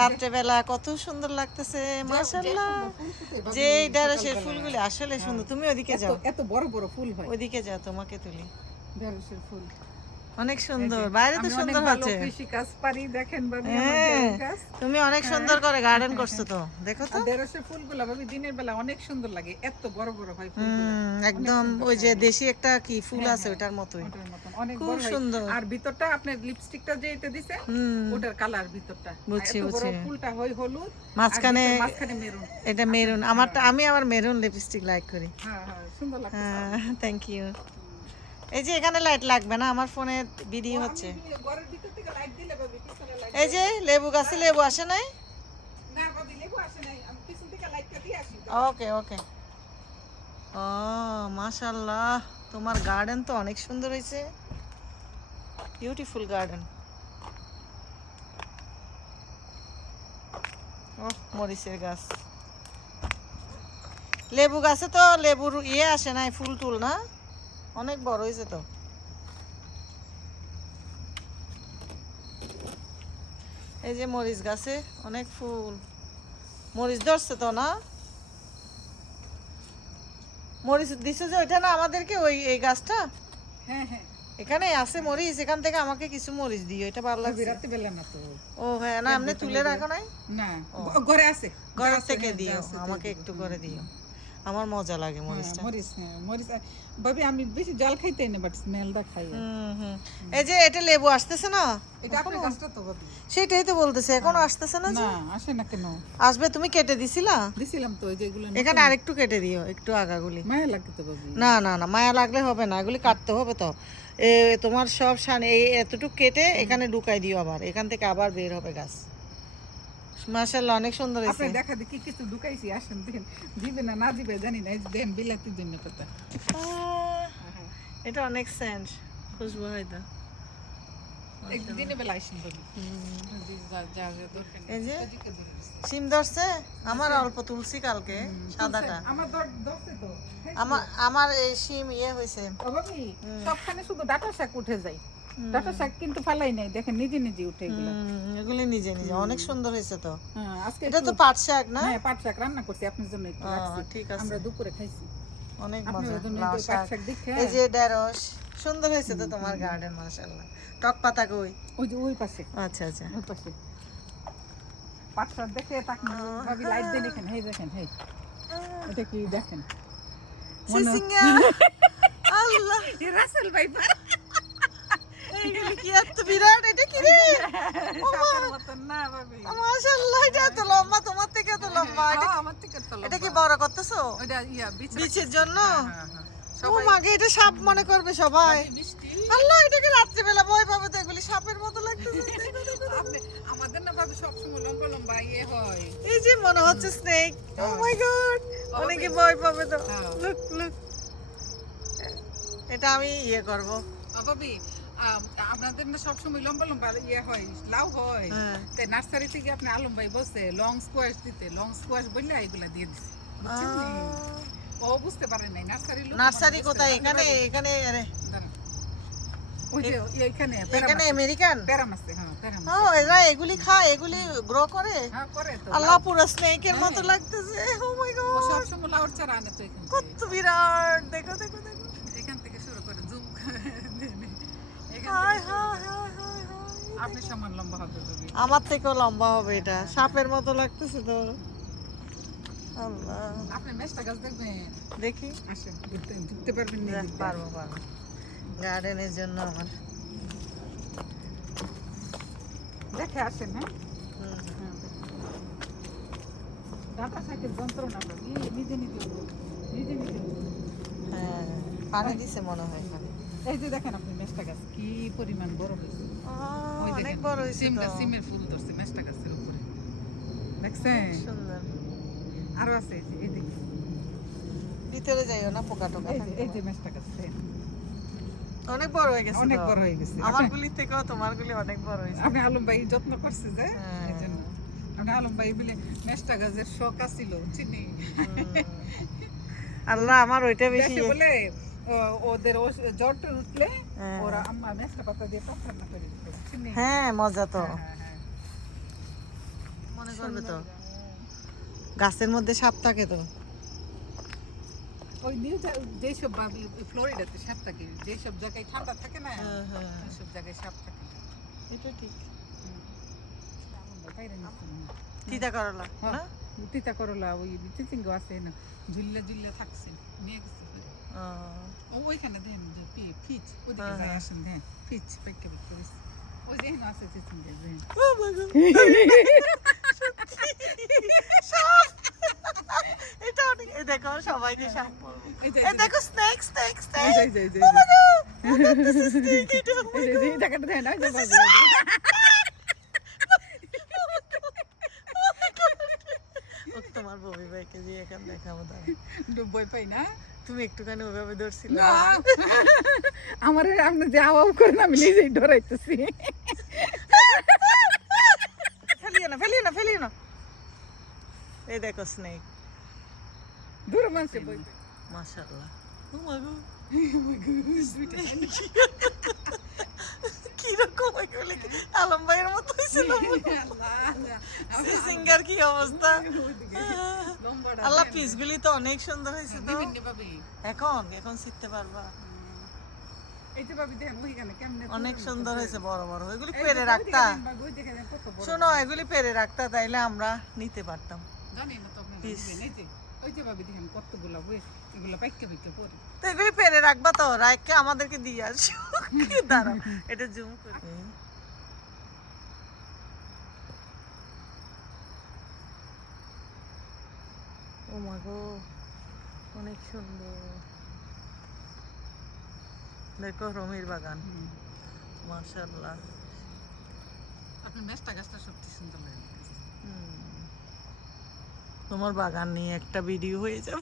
রাত্রে বেলা কত সুন্দর লাগতেছে মাশাআল্লাহ। যে এই ঢেঁড়সের ফুলগুলি আসলে সুন্দর। তুমি ওদিকে যাও, এত বড় বড় ফুল হয় ওদিকে যাও, তোমাকে তুলি। ঢেঁড়সের ফুল। অনেক সুন্দর, বাইরে তো আমি অনেক সুন্দর ভালো হচ্ছে। কৃষি কাজ পারি, দেখেন ভাবি আমার হ্যাঁ, ঢেঁড়স গাছ। তুমি অনেক সুন্দর করে গার্ডেন করছো তো, দেখো তো। আর ঢেঁড়সের ফুলগুলো ভাবি দিনের বেলা অনেক সুন্দর লাগে, এত বড় বড় হয় ফুলগুলো। একদম ওই যে দেশি একটা কি ফুল আছে ওটার মতোই, ওটার মতন অনেক খুব বড় হয়। সুন্দর। আর ভিতরটা আপনার লিপস্টিকটা যে এটা দিছে ওটার কালার ভিতরটা বুঝছি, এত বড় বুঝছি। ফুলটা হয় হলুদ, মাঝখানে মাঝখানে মেরুন। এটা মেরুন, আমি আবার মেরুন লিপস্টিক লাইক করি। হ্যাঁ হ্যাঁ, সুন্দর লাগছে। হ্যাঁ, থ্যাংক ইউ। এই যে এখানে লাইট লাগবে না, আমার ফোনে ভিডিও হচ্ছে। ঘরের ভিতর থেকে লাইট দিলে ভাবি পিছনে লাইট। এই যে লেবু গাছে লেবু আসে নাই। না ভাবি লেবু আসে নাই, আমি পিছন থেকে লাইটটা দিয়ে আসি। ওকে ওকে। ও মাশাআল্লাহ, তোমার গার্ডেন তো অনেক সুন্দর হয়েছে, বিউটিফুল গার্ডেন। ও মরিচের গাছ, লেবু গাছে তো লেবুর ইয়ে আসে নাই, ফুল টুল না, অনেক বড় হয়েছে তো। এই যে মরিচ গাছে অনেক ফুল, মরিচ ধরছে তো না, মরিচ দিছে যে ওইটা না আমাদেরকে, ওই এই গাছটা হ্যাঁ হ্যাঁ, এখানে আছে মরিচ, এখান থেকে আমাকে কিছু মরিচ দিও, এটা ভালো লাগছে। রাতে বেলা না তো। ও হ্যাঁ, না এমনি তুলে রাখো নাই, না ঘরে আছে, ঘরের থেকে দিও, আমাকে একটু করে দিও, আমার মজা লাগে মরিচটা। মরিচ। হ্যাঁ মরিচ ভাবি আমি বেশি জল খাইতে না, বাট স্মেলটা খাই। এই যে এটা লেবু আসতেছে না, এটা আপনার গাছটা তো ভাবি। সেটাই তো বলতেছে, এখনো আসতেছে না যে। না আসে না কেন? আসবে, তুমি কেটে দিছিলা? দিছিলাম তো, ওই যেগুলো এখানে আরেকটু কেটে দিও, একটু আগাগুলি। মায়া লাগে তো ভাবি। না না না, মায়া লাগলে হবে না, এগুলি কাটতে হবে তো। তোমার সব সানে এই এতটুকু কেটে এখানে ঢুকাই দিও, আবার এখান থেকে আবার বের হবে গাছ। মাশাআল্লাহ, অনেক সুন্দর হয়েছে। আপনি দেখা দেখি কিছু ঢুকাইছি, আসেন দেখেন, দিবে না না দিবে জানি না। এই যে দেন বিলাতি জন্য কথা। এটা অনেক সেন্ট, খুশবু হয়তো। দিনে বেলা আসেন ভাবি। এই যে সিম ধরছে, আমার অল্প তুলসী কালকে সাদাটা, আমার ধরছে তো। আমার এই সিম ইয়ে হয়েছে। ও ভাবি সবখানে শুধু ডাটা শাক উঠে যায়, ডাটা শাক কিন্তু ফালাই নাই, দেখেন নিজে নিজে উঠে এগুলো। এগুলি নিজে নিজে অনেক সুন্দর হয়েছে তো। হ্যাঁ আজকে এটা তো পাট শাক না? হ্যাঁ পাট শাক রান্না করছি আপনার জন্য, একটু রাখছি। ঠিক আছে, আমরা দুপুরে খাইছি অনেক আপনার মজা। জন্য। লাউ পাট শাক, শাক দেখে এই যে ঢেঁড়স, সুন্দর হয়েছে তো তোমার গার্ডেন মাশাআল্লাহ। টক পাতা কই? ওই যে ওই পাশে, আচ্ছা আচ্ছা। ওই পাশে পাট শাক দেখে তাকে ভাবি লাইট দিয়ে দেখেন। হেই দেখেন, হেই এটা কি দেখেন, সিসিঙ্গা, আল্লাহ, এই রাসেল ভাই এইগুলি কি এত বিরাট, এটা কি রে? সাপের মতন না ভাবি। মাশাআল্লাহ, এটা এত লম্বা, তোমার থেকে এত লম্বা। আমার থেকে তো এটা কি বড় করতেছো ওইটা ইয়া বীজের জন্য? ও সবাই মাগে, এটা সাপ মনে করবে সবাই। মিষ্টি। আল্লাহ, এটাকে রাত্রিবেলা ভয় পাবে তো, এগুলি সাপের মতো লাগতেছে। দেখো, দেখো, দেখো। আপনি আমাদের না ভাবি সবসময় লম্বা লম্বা ইয়ে হয়। এই যে মনে হচ্ছে স্নেক, ও মাই গড, অনেকে ভয় পাবে তো। লুক লুক, এটা আমি ইয়ে করব। ভাবি আপনাদের না সবসময় লম্বা লম্বা ইয়ে হয়, লাউ হয়। হ্যাঁ। তাই নার্সারি থেকে আপনি আলম ভাই বসে লং স্কোয়াশ দিতে, লং স্কোয়াশ বললে এগুলা দিয়ে দিছে, বুঝছেন নি? ও বুঝতে পারেন নাই নার্সারি লোক। নার্সারি কোথায়? এখানে এখানে আরে ওই যে এখানে এখানে আমেরিকান। প্যারাম আছে। হ্যাঁ প্যারাম ও, এরা এগুলি খায়, এগুলি গ্রো করে? হ্যাঁ করে তো। আল্লাহ, পুরো স্নেকের মতো লাগতেছে। ও মাই ও গড, সবসময় লাউর চারা আনে তো এখান থেকে। কত বিরাট, দেখো দেখো দেখো। এখান থেকে শুরু করে জুম হায় হায় হায় হায় হায়। আপনি সমান লম্বা হবে ভাবি। আমার থেকেও লম্বা হবে, এটা সাপের মতো লাগতেছে তো। আল্লাহ, আপনি মেষ্টা গাছ দেখবেন, দেখি। আসেন ঢুকতে পারবেন না? পারবো পারবো, গার্ডেনের জন্য আমার। দেখে আসেন। হ্যাঁ ডাটা শাকের যন্ত্রণা ভাবি, নিজে নিজে নিজে নিজে। হ্যাঁ, পানি দিছে মনে হয় এখানে। এই যে দেখেন আপনি মেষ্টা গাছ কি পরিমাণ বড় হয়েছে। ওই অনেক দেখেন, বড় হয়েছে তো, সিমের ফুল ধরছে মেষ্টা গাছের উপরে, দেখছেন? সুন্দর। আরো আছে এই যে, এই দেখেন ভিতরে যাইও না, পোকা টোকা এই যে, থাকবে। এই যে মেষ্টা গাছ দেখেন। অনেক বড় হয়ে গেছে, অনেক বড় হয়ে গেছে। আমার গুলি থেকেও তোমার গুলি অনেক বড় হয়েছে। আপনি আলম ভাই যত্ন করছে যে, হ্যাঁ। এই জন্য আপনি আলম ভাই বলে মেষ্টা গাছের শখ আছিল, চিনি। আল্লাহ, আমার ওইটা বেশি। দেশে বলে ওদের জ্বরটা উঠলে হ্যাঁ। ওরা আম্মা মেষ্টা পাতা দিয়ে পাত রান্না করে দিত, চিনি। হ্যাঁ, মজা তো। হ্যাঁ, হ্যাঁ, হ্যাঁ। পারবে তো, গাছের মধ্যে সাপ থাকে তো। ওই যেসব ফ্লোরিডাতে সাপ থাকে, যেসব জায়গায় ঠান্ডা থাকে না ওইসব জায়গায় সাপ থাকে। এটা ঠিক। তিতা তিতা করলা না? তিতা করলা ওই চিচিঙ্গা আছে না, ঝুল্লে ঝুল্লে থাকছে, নিয়ে গেছে। ও ওইখানে দেখেন যে ফিচ ওদিকে যায় আসেন, দেখেন ফিচ পেকে পেকে গেছে, ওই যে আছে চিচিঙ্গা দেখেন। এটা অনেক, এই দেখো সবাইকে সাপ পড়বে। এই যে এই দেখো স্নেক স্নেক স্নেক। এই যে Oh my God! Oh my God, this is snake. এটা, oh my এই God. জায়গাটা দেখেন, ওই যে Oh my God. ও, তোমার ববি ভাইকে দিয়ে এখন দেখাবো দাঁড়া। ভয় পাই না। তুমি একটুখানি ওইভাবে ধরছিলে। না, আমার আপনি যে আওয়াজ করেন আমি নিজেই ডরাইতেছি। ফেলিও না, ফেলিও না, ফেলিও না। এই দেখো স্নেক। দূরে মানুষে বই মাশাআল্লাহ। ও মা গো। কিরকম এগুলি, আলম ভাইয়ের মতো হয়েছিল। সিঙ্গার কি অবস্থা। আল্লাহ, পিসগুলি তো অনেক সুন্দর হয়েছে তো। এখন এখন শিখতে পারবা। অনেক সুন্দর হয়েছে, বড় বড়। এগুলি পেরে রাখতা, শোনো, এগুলি পেরে রাখতা, তাইলে আমরা নিতে পারতাম। তো এগুলি পেরে রাখবা তো, রাখকে আমাদেরকে দিয়ে আসো। দাঁড়াও, এটা জুম করে। ও মা গো, অনেক সুন্দর। দেখো রমির বাগান, মাশাআল্লাহ। আপনার মেষ্টা গাছটা সত্যি সুন্দর লাগে। তোমার বাগান নিয়ে একটা ভিডিও হয়ে যাবে।